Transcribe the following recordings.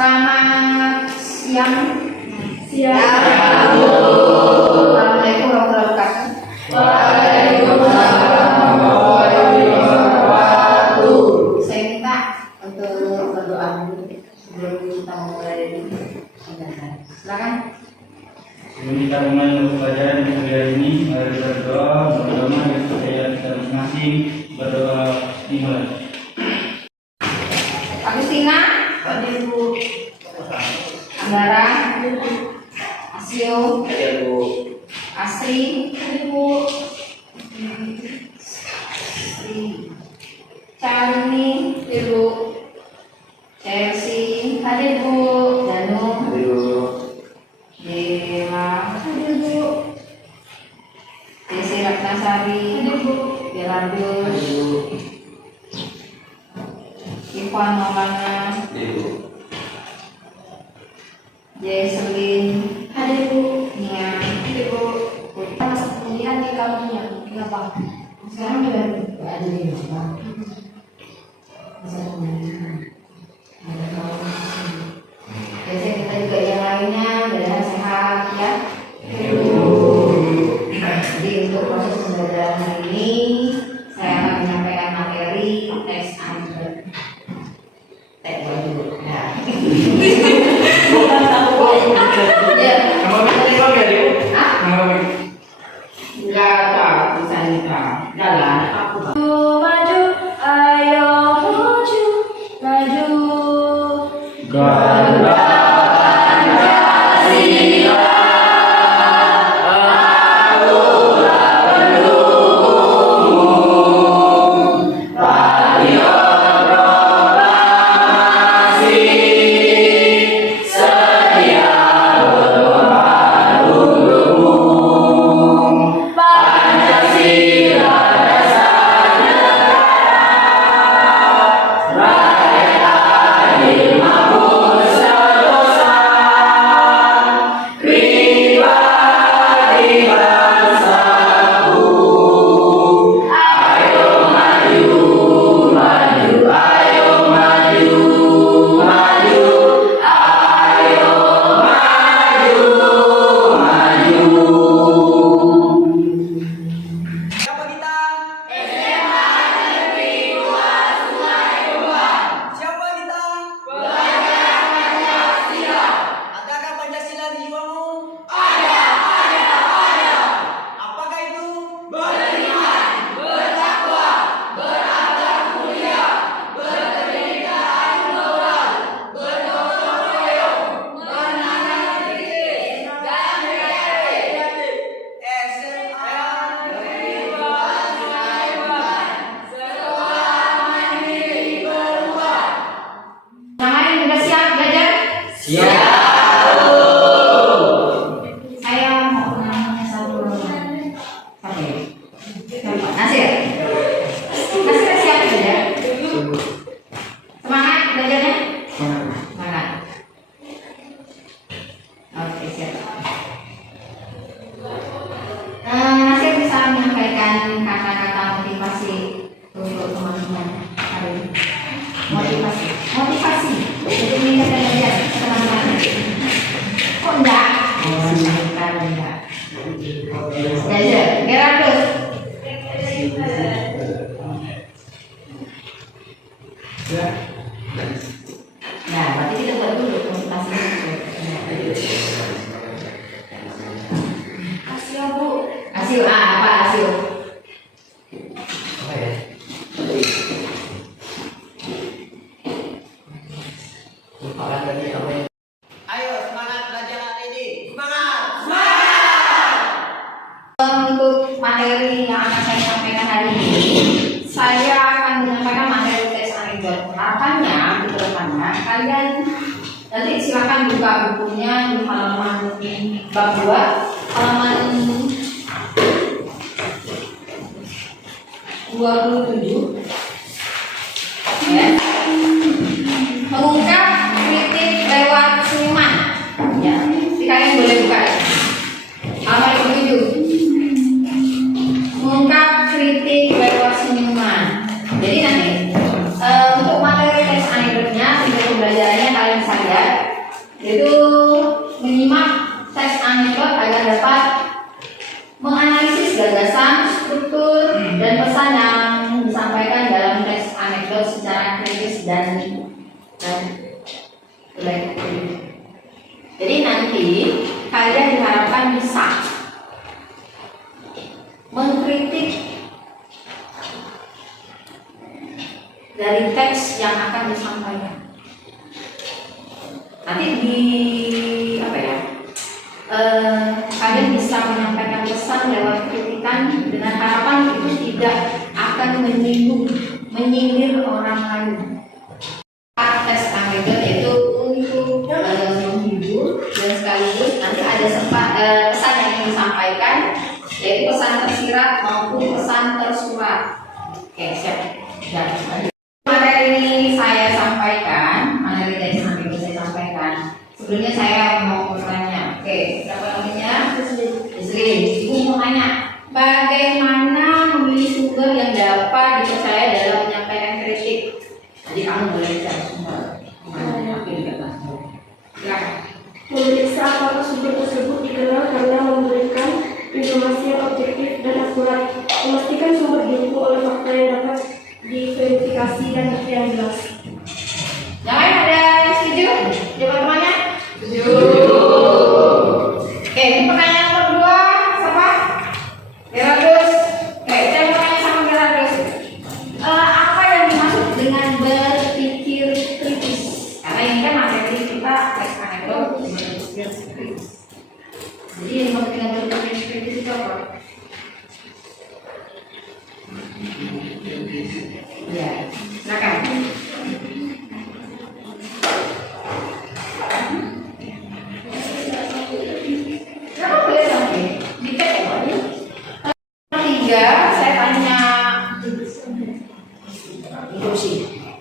Selamat siang. Siang. Assalamualaikum warahmatullahi wabarakatuh. Waalaikumsalam warahmatullahi wabarakatuh. Saya minta untuk berdoa dulu sebelum kita mulai pembelajaran. Silakan. Sebelum kita mulai pelajaran di pagi hari ini, mari kita berdoa bersama supaya kita masing-masing berdoa dimulai. Agustina, Ibu. Anggara, Asio, Ibu. Asri, Ibu. Charni, Ibu. Chelsea, Ibu. Danu, Ibu. Dewa, Ibu. Desi Ratnasari, Ibu. Belardus, Ivan Maulana, Ibu. Jesselin, Ibu. Nia, Ibu. Kita masuk kuliah di kampungnya. Kenapa? Sekarang udah ada di rumah. biasanya kita juga yang lainnya mudah-mudahan sehat ya. Jadi untuk proses pembelajaran hari ini saya akan menyampaikan materi teks Android. Teks dulu. Ya. Ya. Nama kita apa ya, Ibu? Ah? Nama Enggak tahu misalnya jalan. Maju, ayo maju, maju. Ganda. Siapa kita? SMA Negeri 2 Sungai Beruang. Siapa kita? Bergerak Pancasila. Adakah Pancasila di jiwamu? Ada. Apakah itu? Beriman, bertakwa, berakhlak mulia, berpendidikan moral, bergotong royong, menanam kritis, dan kreatif. SMA Negeri 2 Sungai Beruang, sekolah mandiri berubah. Namanya sudah siap belajar? Siap. Saya mau nanya satu orang. Siapa? Nasir. Nasir siap belajar? Semangat belajarnya? Semangat. Oke, siap. Nasir bisa menyampaikan kata-kata motivasi untuk teman-teman hari ini. Motivasi untuk meningkatkan belajar teman-teman. Kok enggak? Bukan enggak. Belajar, Gerardus. Nah, berarti kita buat dulu motivasinya. Kasih Bu. Asio, apa Asio? Ayo semangat belajar hari ini. Semangat. Untuk materi yang akan saya sampaikan hari ini, saya akan menyampaikan materi tes anekdot. Harapannya, di depannya kalian nanti silakan buka bukunya di halaman bab 2, halaman 27. Ya. Mengungkap kritik lewat senyuman. Ya, jadi kalian boleh buka. Halaman 27. Mengungkap kritik lewat senyuman. Jadi nanti untuk materi tes anekdotnya, untuk pembelajarannya kalian bisa lihat mengkritik dari teks yang akan disampaikan. Nanti di apa ya? Kalian bisa menyampaikan pesan lewat kritikan dengan harapan itu tidak akan menyindir orang lain. Tes Anggregate yaitu untuk menghibur dan sekaligus nanti ada pesan yang ingin disampaikan, yaitu pesan tersirat maupun pesan tersurat. Oke, siap. Ya. Materi saya sampaikan, materi dari Anggregate saya sampaikan. Sebelumnya saya mau bertanya. Oke, siapa namanya? Isrin. Ibu mau tanya, bagaimana memilih sumber yang dapat dipercaya dalam menyampaikan kritik? Jadi kamu boleh cari sumber. Silakan. Memeriksa apakah sumber tersebut dikenal karena memberikan informasi yang objektif dan akurat. Memastikan sumber didukung oleh fakta yang dapat diverifikasi dan bukti yang jelas. Yang lain ada yang setuju? Jawab temannya? Setuju. Oke, ini pertanyaan nomor 2. Siapa? Gerardus. Oke, saya mau tanya sama Gerardus. Apa yang dimaksud dengan berpikir kritis? Karena ini kan materi kita teks anekdot berpikir kritis. Jadi yang dimaksud dengan berpikir kritis itu apa? Ya, silakan. Kenapa boleh sampai? Dicek ya, Pak? Ketiga, saya tanya inklusi.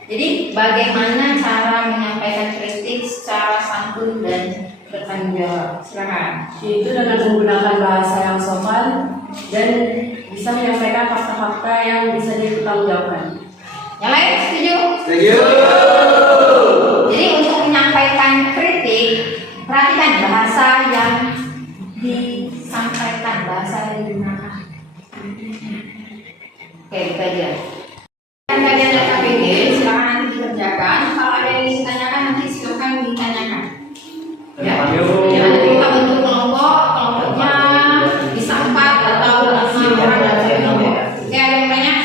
Jadi, bagaimana cara menyampaikan kritik secara santun dan bertanggung jawab? Silakan. Yaitu dengan menggunakan bahasa yang sopan dan bisa menyampaikan fakta-fakta yang bisa dipertanggungjawabkan. Yang lain setuju? Setuju. Jadi untuk menyampaikan kritik, perhatikan bahasa yang disampaikan, bahasa yang digunakan. Oke, itu aja. Kan bagian dari KPD, silakan nanti dikerjakan. Kalau ada yang ingin ditanyakan, nanti silakan ditanyakan. Ya, nanti kita bentuk kelompoknya bisa 4 atau 5 orang dalam satu kelompok. Oke, ada yang tanya?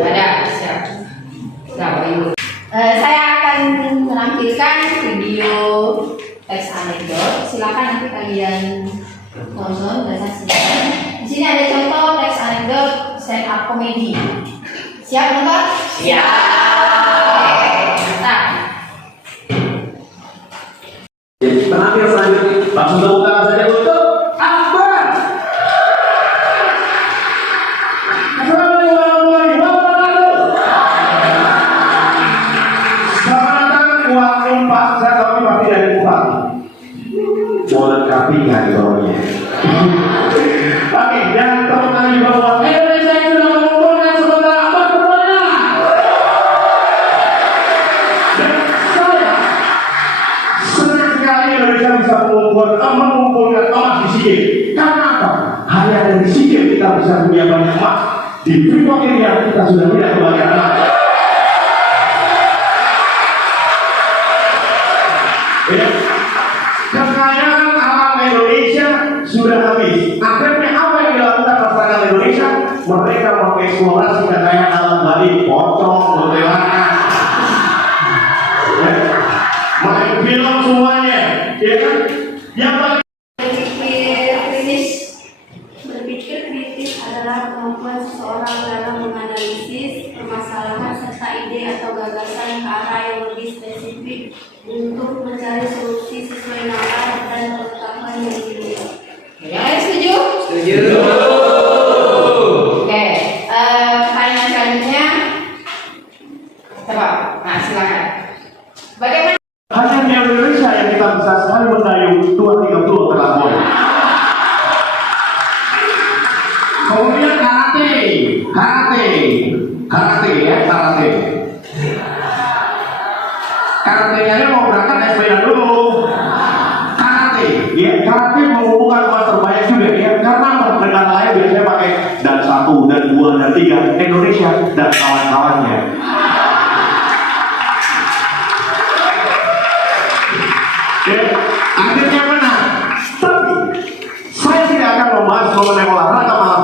Ada, siap. Siap, Ibu. Saya akan menampilkan video teks anekdot. Silakan nanti kalian tonton dan saksikan. Di sini ada contoh teks anekdot stand up comedy. Siap nonton? Siap. Oke, mantap. Penampil selanjutnya langsung tepuk tangan saja untuk Akbar. Assalamualaikum warahmatullahi wabarakatuh. Selamat datang di waktu Pak. Saya tahu ini pasti dari Bupati. Mau lengkapi nggak di bawahnya? Tapi jangan tepuk tangan di bawah. Indonesia itu sudah mengumpulkan sebentar Akbar semuanya. Dan saya senang sekali Indonesia bisa mengumpulkan emas di SEA Games. Karena apa? Hanya dari SEA Games kita bisa punya banyak emas. Di Freeport Area kita sudah punya kebanyakan emas. Ya. Kekayaan alam Indonesia sudah habis. Akhirnya apa yang dilakukan masyarakat Indonesia? Mereka mengeksplorasi kekayaan alam Bali, pocong, kuntilanak. Ya. Main film semuanya, ya kan? Yang paling Berpikir kritis adalah kemampuan seseorang dalam menganalisis permasalahan serta ide atau gagasan ke arah yang lebih spesifik untuk mencari solusi sesuai nalar dan penetapan yang dipilih. Yang lain setuju? Setuju. Oke, pertanyaan selanjutnya. Coba, nah silakan. Bagaimana? hanya di Indonesia yang kita bisa sekali mendayung 2-3 pulau terlampau. Kemudian karate ya, karate. Karatenya mau berangkat naik sepeda dulu. Karate, ya karate mengumpulkan emas terbanyak juga ya. Karena negara lain biasanya pakai dan 1, dan 2, dan 3. Indonesia dan kawan-kawannya. Ya, akhirnya menang. Tapi saya tidak akan membahas mengenai olahraga malam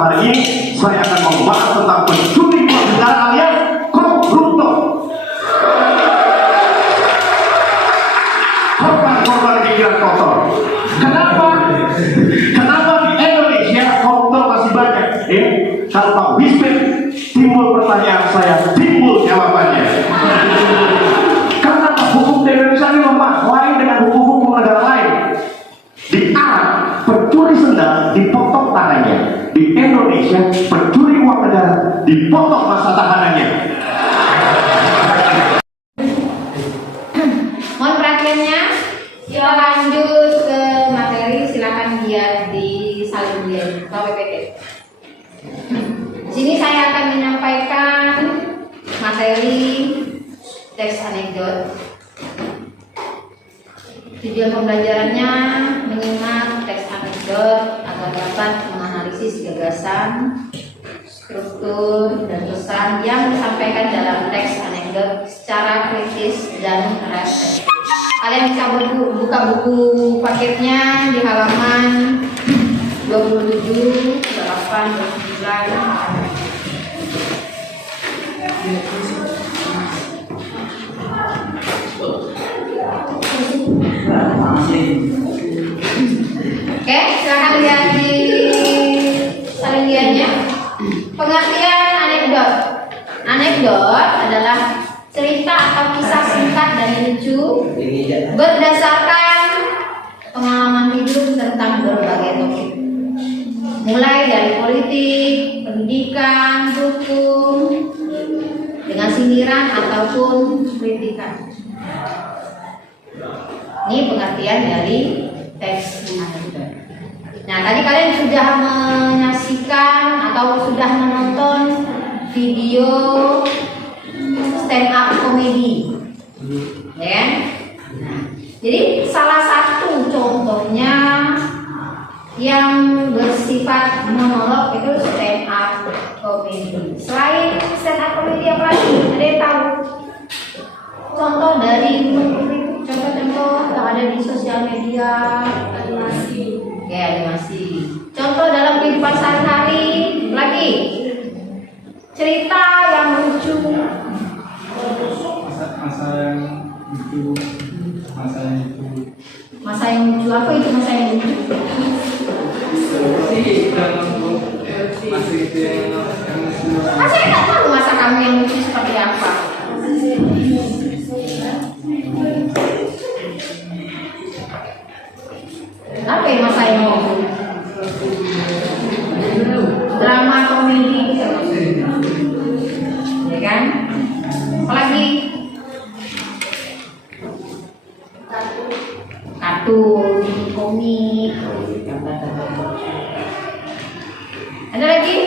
atau PPT. Di sini saya akan menyampaikan materi teks anekdot. Tujuan pembelajarannya menyimak teks anekdot agar dapat menganalisis gagasan, struktur, dan pesan yang disampaikan dalam teks anekdot secara kritis dan reflektif. Kalian bisa buka buku paketnya di halaman 27, 8, 29. Oke, silakan lihat di salinannya. Pengertian anekdot. Anekdot adalah cerita atau kisah singkat dan lucu berdasarkan pengalaman hidup tentang berbagai topik, mulai dari politik, pendidikan, hukum, dengan sindiran ataupun kritikan. Ini pengertian dari teks anekdot. Nah, tadi kalian sudah menyaksikan atau sudah menonton video stand up komedi, ya kan? Nah, jadi salah satu contohnya yang bersifat monolog itu stand up komedi. Selain stand up komedi apa lagi? Ada yang tahu? Contoh dari contoh-contoh yang ada di sosial media, animasi. Ya, animasi. Contoh dalam kehidupan sehari-hari lagi. Cerita yang lucu. Masa yang lucu. Masa yang lucu, apa itu masa yang lucu? Saya nggak tahu masa kamu yang lucu seperti apa. Apa yang masa yang lucu? Drama komedi gitu, ya kan? Apalagi kartun, komik. Ada lagi?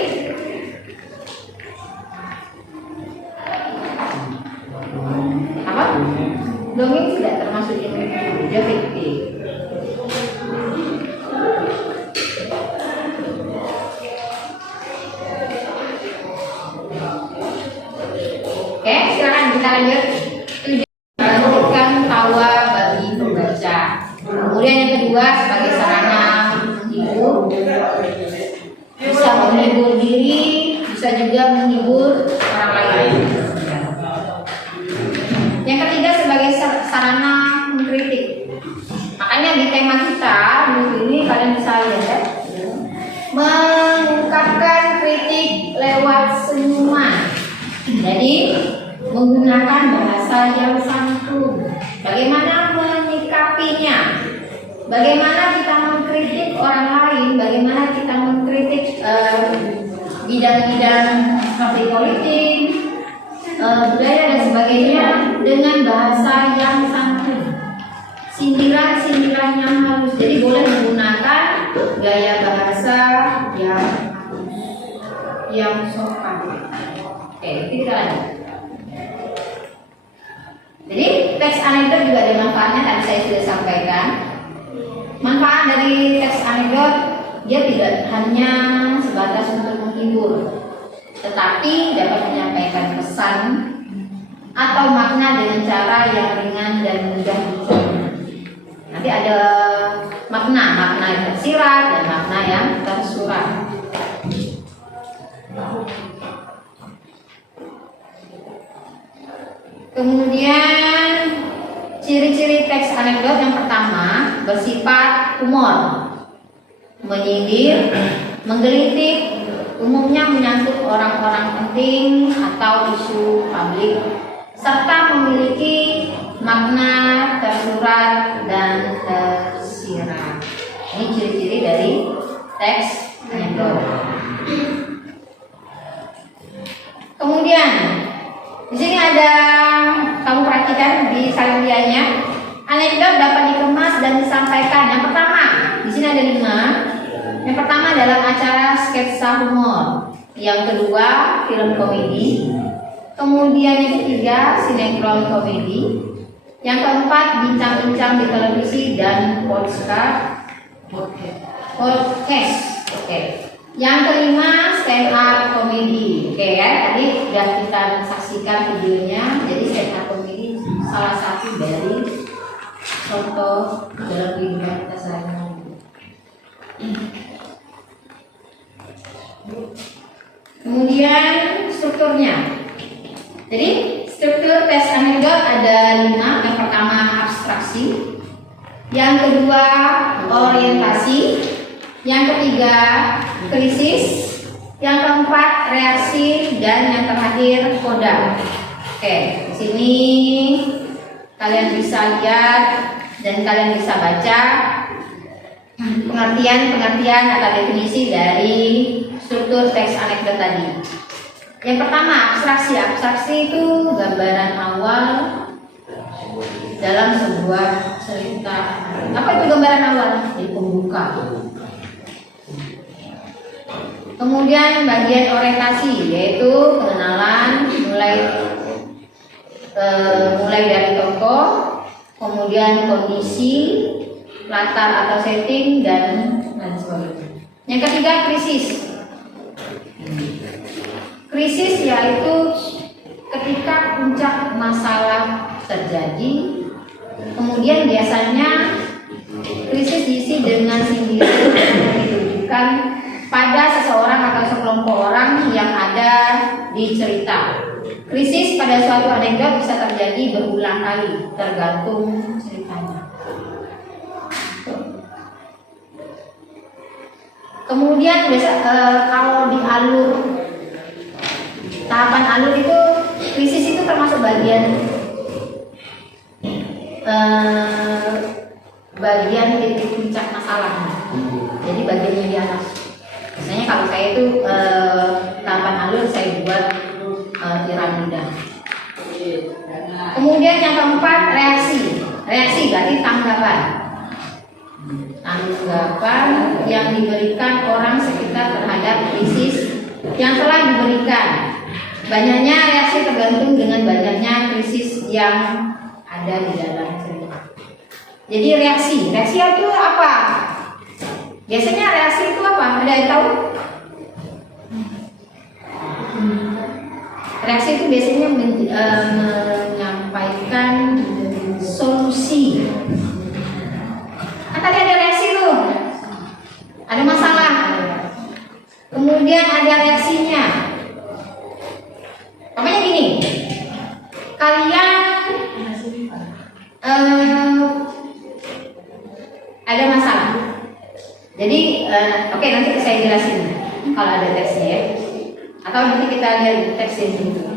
Apa? Dongeng tidak termasuk yang dia fiktif. Oke, silakan kita lanjut. Memberikan tawa bagi pembaca. Kemudian yang kedua sebagai sarana menghibur, bisa menghibur diri, bisa juga menghibur orang lain. Yang ketiga sebagai sarana mengkritik. Makanya di tema kita minggu ini kalian bisa lihat mengungkapkan kritik lewat senyuman. Jadi menggunakan bahasa yang santun. Bagaimana menyikapinya? Bagaimana kita mengkritik orang lain? Bagaimana kita mengkritik bidang-bidang seperti politik, budaya dan sebagainya dengan bahasa yang santun. Sindiran-sindiran yang halus. Jadi boleh menggunakan gaya bahasa yang sopan. Oke, kita lanjut. Jadi teks anekdot juga ada manfaatnya, tadi saya sudah sampaikan. Manfaat dari teks anekdot dia tidak hanya sebatas untuk menghibur, tetapi dapat menyampaikan pesan atau makna dengan cara yang ringan dan mudah dicerna. Nanti ada makna yang tersirat dan makna yang tersurat. Kemudian ciri-ciri teks anekdot yang pertama bersifat humor, menyindir, menggelitik, umumnya menyangkut orang-orang penting atau isu publik, serta memiliki makna tersurat dan tersirat. Ini ciri-ciri dari teks anekdot. Kemudian di sini ada, kamu perhatikan di salinannya, anekdot dapat dikemas dan disampaikan. Yang pertama, di sini ada 5. Yang pertama dalam acara sketsa humor, yang kedua film komedi, kemudian yang ketiga sinetron komedi, yang keempat bincang-bincang di televisi dan podcast. Oke. Yang kelima stand up komedi. Oke ya, tadi sudah kita saksikan videonya. Jadi stand up komedi salah satu dari contoh dalam kehidupan kita sehari-hari. Kemudian strukturnya. Jadi struktur tes anekdot ada 5. Yang pertama abstraksi, yang kedua orientasi, yang ketiga krisis, yang keempat reaksi, dan yang terakhir koda. Oke, di sini kalian bisa lihat dan kalian bisa baca pengertian atau definisi dari struktur teks anekdot tadi. Yang pertama abstraksi. Abstraksi itu gambaran awal dalam sebuah cerita. Apa itu gambaran awal? Jadi pembuka. Kemudian bagian orientasi yaitu pengenalan mulai dari tokoh, kemudian kondisi, latar atau setting dan lain sebagainya. Yang ketiga krisis. Krisis yaitu ketika puncak masalah terjadi, kemudian biasanya krisis diisi dengan sindiran yang ditujukan pada seseorang atau sekelompok orang yang ada di cerita. Krisis pada suatu anekdot bisa terjadi berulang kali, tergantung ceritanya. Kemudian kalau di alur, tahapan alur itu, krisis itu termasuk bagian titik puncak masalah. Jadi bagian yang di atas. Misalnya kalau saya itu tahapan alur saya buat piramida. Kemudian yang keempat reaksi. Reaksi berarti tanggapan yang diberikan orang sekitar terhadap krisis yang telah diberikan. Banyaknya reaksi tergantung dengan banyaknya krisis yang ada di dalam cerita. Jadi reaksi itu apa? Biasanya reaksi itu apa? Ada yang tahu? Reaksi itu biasanya menyampaikan solusi. Kan tadi ada reaksi tuh, ada masalah, kemudian ada reaksinya. Makanya gini, kalian ada masalah. Jadi oke, nanti saya jelasin kalau ada teksnya ya. Atau nanti kita lihat teksnya dulu.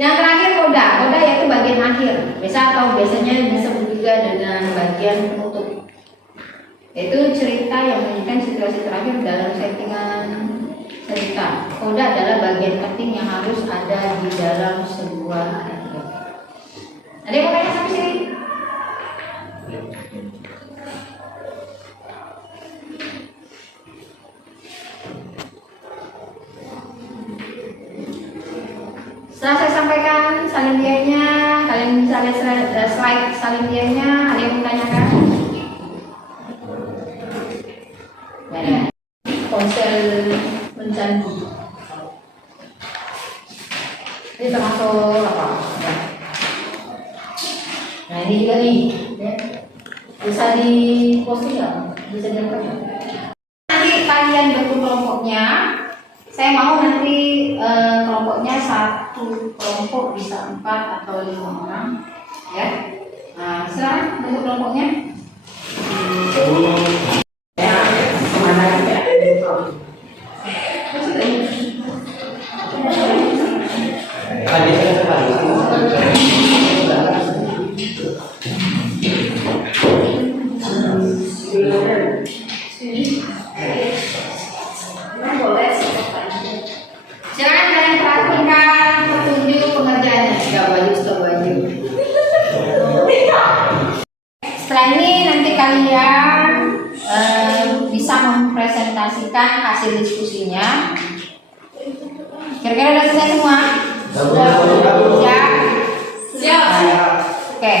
Yang terakhir koda. Koda yaitu bagian akhir. Biasanya disebut juga dengan bagian penutup. Yaitu cerita yang menunjukkan situasi terakhir dalam settingan cerita. Koda adalah bagian penting yang harus ada di dalam sebuah anekdot. Ada yang mau tanya sampai sini? Setelah saya sampaikan salindianya, kalian bisa lihat slide salindianya. Ada yang mau tanyakan? Ada. Ponsel mencandu. Ini termasuk apa? Nah ini juga nih, ya. Bisa di posting nggak? Bisa diangkat. Nanti kalian berkelompoknya. Saya mau nanti kelompoknya satu kelompok bisa 4 atau 5 orang, ya. Nah, silakan bentuk kelompoknya. Ya, mana ya? Silakan kalian perhatikan petunjuk pengerjaannya. Stop baju. Setelah ini nanti kalian bisa mempresentasikan diskusinya. Kira-kira udah selesai semua? Siap? Oke.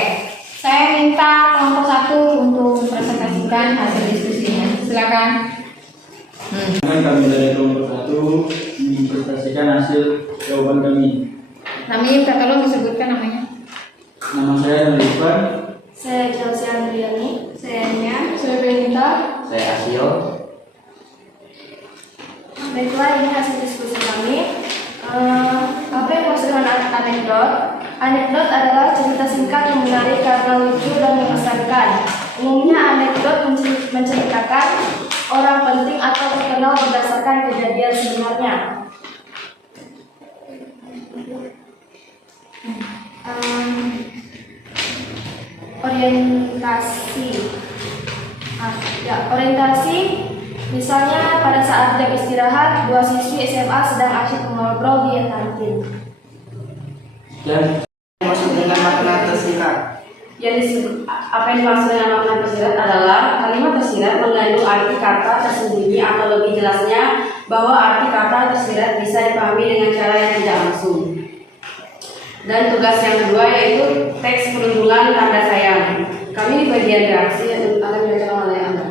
Saya minta kelompok 1 untuk presentasikan hasil diskusinya. Silakan. Kami dari kelompok 1 mempresentasikan hasil jawaban kami. Kami minta tolong disebutkan namanya. Nama saya Nurifan. Saya Chelsea Andriani. Saya Nia. Saya Benita. Saya Asio. Baiklah, ini hasil diskusi kami. Apa yang dimaksud dengan anekdot? Anekdot adalah cerita singkat yang menarik karena lucu dan mengesankan. Umumnya anekdot menceritakan orang penting atau terkenal berdasarkan kejadian sebenarnya. Orientasi. Misalnya pada saat jam istirahat, 2 siswi SMA sedang asyik mengobrol di kantin. Dan Maksud dengan makna tersirat. Apa yang dimaksud dengan makna tersirat adalah kalimat tersirat mengandung arti kata tersembunyi atau lebih jelasnya bahwa arti kata tersirat bisa dipahami dengan cara yang tidak langsung. Dan tugas yang kedua yaitu teks perundungan tanda sayang. Kami di bagian reaksi akan dibacakan oleh Anda.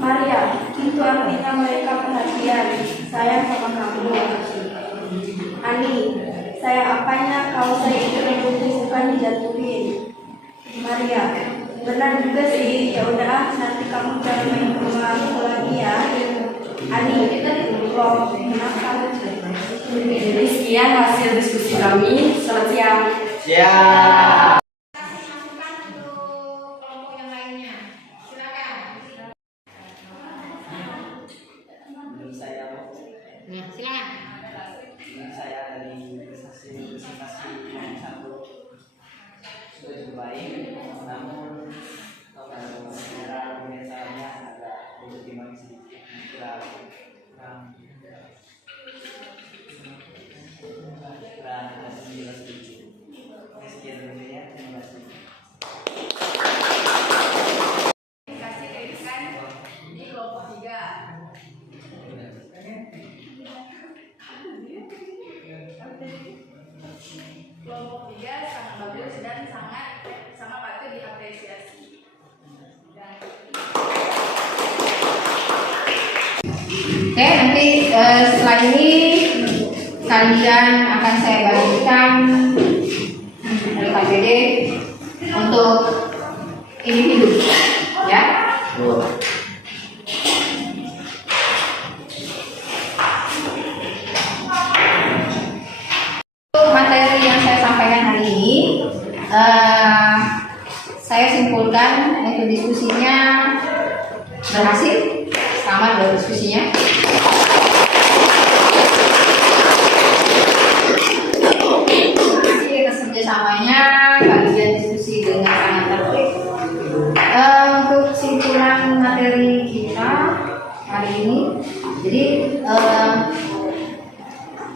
Maria, itu artinya mereka perhatian, sayang sama kamu. Ani, sayang apanya kau saya itu bukan dijatuhin. Maria, benar juga sih, ya udah nanti kamu jangan main ke rumah aku lagi ya. Ani, kita ditutup, kenapa? Jadi sekian hasil diskusi kami. Selamat siang. Siap. Masukan untuk kelompok yang lainnya. Silakan. Saya Nah, silakan. saya dari presentasi yang 1 sudah cukup baik, namun kalau secara penyampaiannya agak berkembang sedikit kurang jelas sedikit. Sekian dulu ya, terima kasih. Kasih kritikan di kelompok 3. Kelompok 3 sangat bagus dan sangat patut diapresiasi. Oke, nanti setelah ini kalian akan saya bagikan dari KPD untuk individu, ya. Materi yang saya sampaikan hari ini, saya simpulkan untuk diskusinya berhasil, selamat berdiskusinya. Terima kasih kerjasamanya, kalian diskusi dengan sangat tertib. Untuk simpulan materi kita hari ini, jadi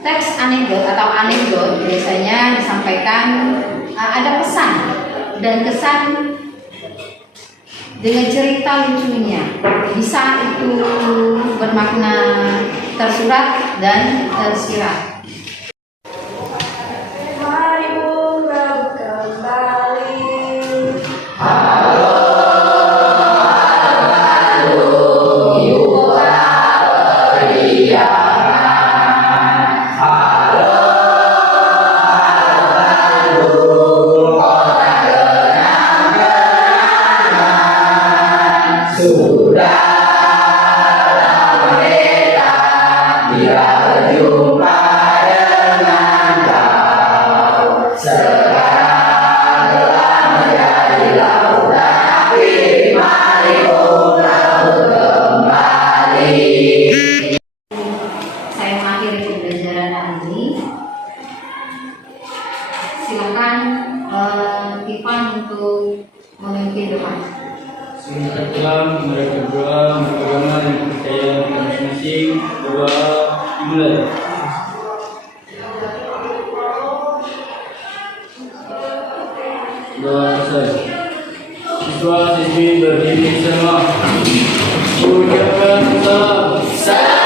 teks anekdot atau anekdot biasanya disampaikan ada pesan dan kesan dengan cerita lucunya. Bisa itu bermakna tersurat dan tersirat. Mari bunga kembali. Saya mengakhiri pembelajaran hari ini. Silakan Ivan untuk memimpin doa. Bismillahirrahmanirrahim. Mari berdoa beragama dan percaya kita masing-masing. Doa dimulai. Doa selesai. Siswa-siswi berdiri semua. Ucapkan salam. Salam.